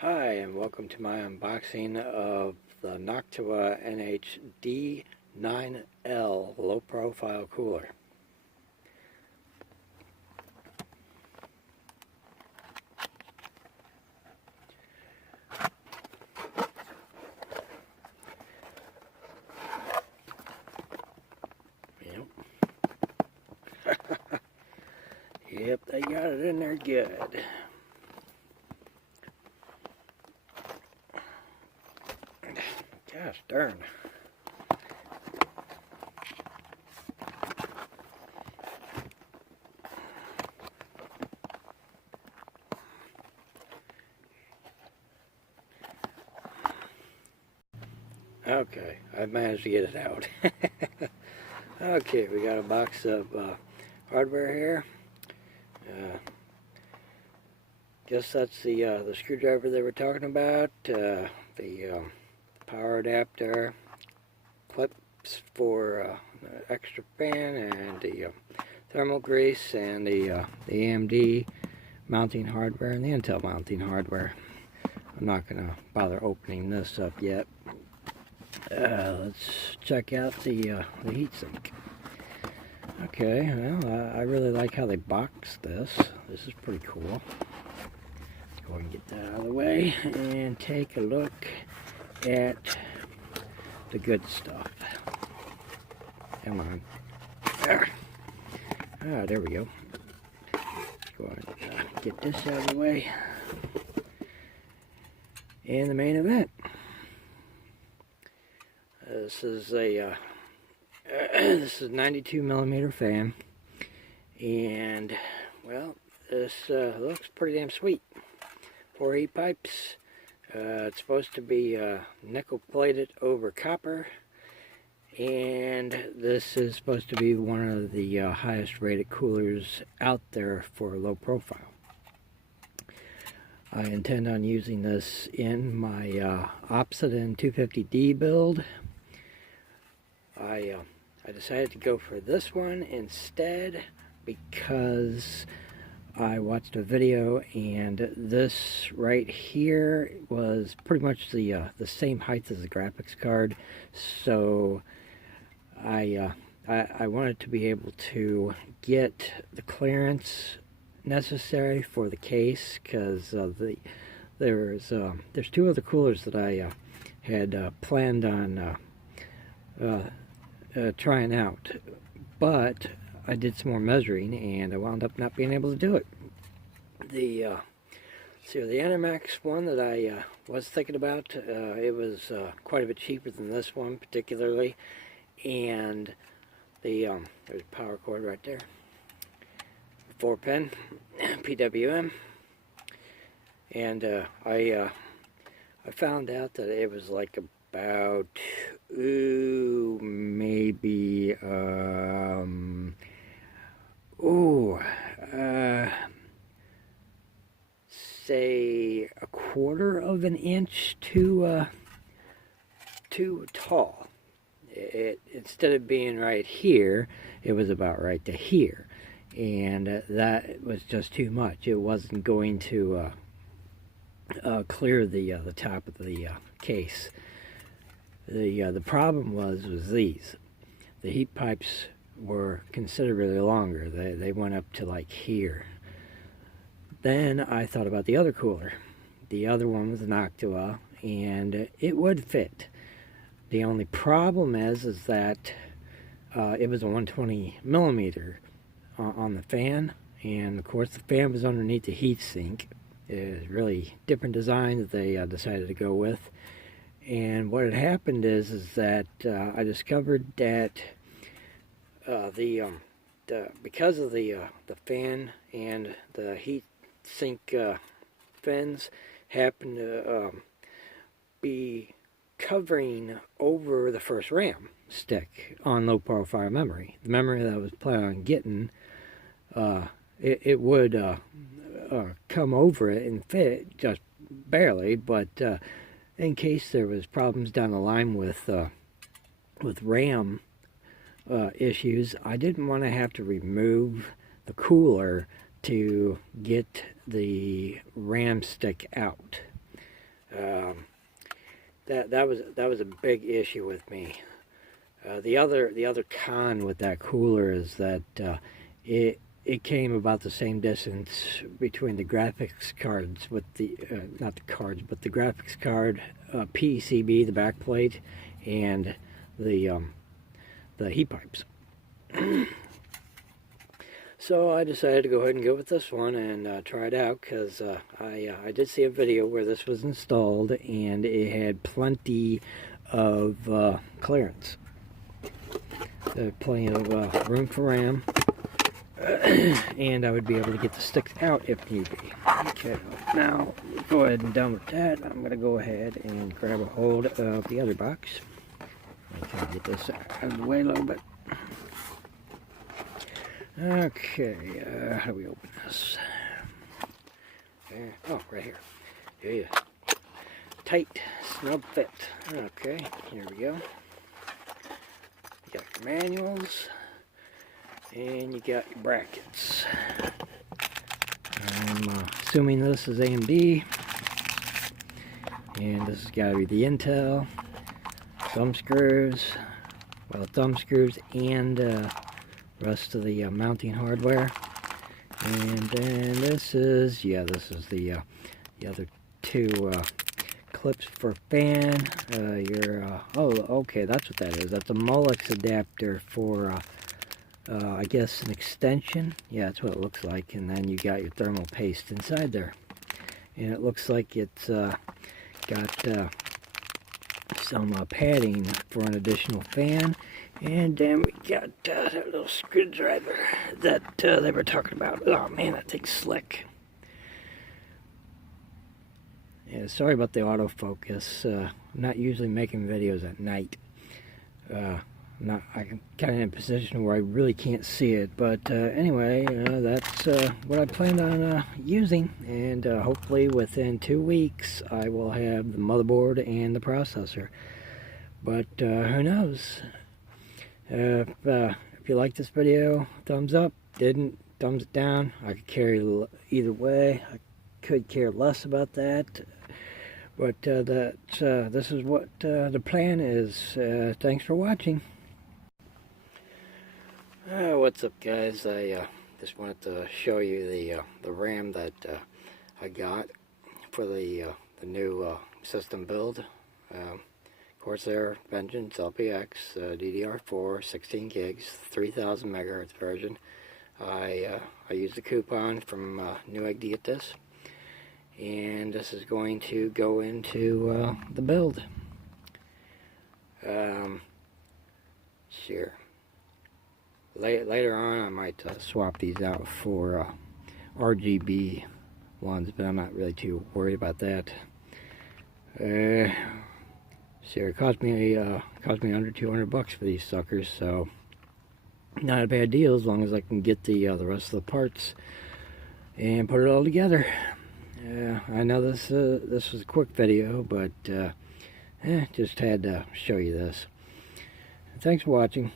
Hi, and welcome to my unboxing of the Noctua nh-d9l low profile cooler. Yep, they got it in there good. Gosh darn. Okay, I managed to get it out. Okay, we got a box of hardware here. Guess that's the screwdriver they were talking about. The power adapter, clips for the extra fan, and the thermal grease, and the AMD mounting hardware and the Intel mounting hardware. I'm not going to bother opening this up yet. Let's check out the heatsink. Okay, well, I really like how they boxed this. This is pretty cool. Let's go and get that out of the way and take a look at the good stuff. Come on. There. Ah, there we go. Let's go and get this out of the way. And the main event. This is a 92 millimeter fan, and well, this looks pretty damn sweet. 4 heat pipes. It's supposed to be nickel plated over copper, and this is supposed to be one of the highest rated coolers out there for low profile. I intend on using this in my Opsidan 250D build. I decided to go for this one instead because I watched a video, and this right here was pretty much the same height as the graphics card, so I wanted to be able to get the clearance necessary for the case, because there's 2 other coolers that I had planned on trying out, but I did some more measuring and I wound up not being able to do it. The Enermax one that I was thinking about, it was quite a bit cheaper than this one particularly, and there's a power cord right there, 4-pin PWM, and I found out that it was like about maybe say a quarter of an inch too tall. Instead of being right here, it was about right to here, and that was just too much. It wasn't going to clear the top of the case. The problem was these. The heat pipes were considerably longer. They went up to like here. Then I thought about the other cooler. The other one was Noctua, and it would fit. The only problem is that it was a 120 millimeter on the fan, and of course the fan was underneath the heat sink. It was really different design that they decided to go with. And what had happened is that I discovered that because of the fan and the heat sink fins happened to be covering over the first RAM stick on low profile memory. The memory that I was planning on getting, it would come over it and fit just barely, but in case there was problems down the line with RAM issues, I didn't want to have to remove the cooler to get the RAM stick out. That was a big issue with me. The other con with that cooler is that it came about the same distance between the graphics cards with the not the cards, but the graphics card PCB, the back plate, and the heat pipes. So I decided to go ahead and go with this one and try it out, because I did see a video where this was installed and it had plenty of clearance. Plenty of room for RAM, and I would be able to get the sticks out if need be. Okay, now go ahead and done with that. I'm going to go ahead and grab a hold of the other box. Okay, get this out of the way a little bit. Okay, how do we open this? Oh, right here. Yeah. Tight, snug fit. Okay, here we go. You got your manuals, and you got your brackets. I'm assuming this is AMD, and this has got to be the Intel. Thumb screws, well, thumb screws and rest of the mounting hardware. And then this is, yeah, this is the other two clips for fan. Oh, okay, that's what that is. That's a Molex adapter for, I guess, an extension. Yeah, that's what it looks like. And then you got your thermal paste inside there. And it looks like it's got some padding for an additional fan. And then we got that little screwdriver that they were talking about. Oh man, that thing's slick. Yeah, sorry about the autofocus. I'm not usually making videos at night. I'm kind of in a position where I really can't see it. But anyway, that's what I planned on using. And hopefully within 2 weeks, I will have the motherboard and the processor. But who knows? If you like this video, thumbs up. Didn't, thumbs it down. I could carry either way. I could care less about that. But this is what the plan is. Thanks for watching. What's up, guys? I just wanted to show you the RAM that I got for the new system build. Corsair Vengeance LPX DDR4 16 gigs 3000 megahertz version. I used a coupon from Newegg to get this, and this is going to go into the build. Sure. Later on, I might swap these out for RGB ones, but I'm not really too worried about that. Sure, it cost me under $200 for these suckers, so not a bad deal as long as I can get the rest of the parts and put it all together. I know this was a quick video, but just had to show you this. Thanks for watching.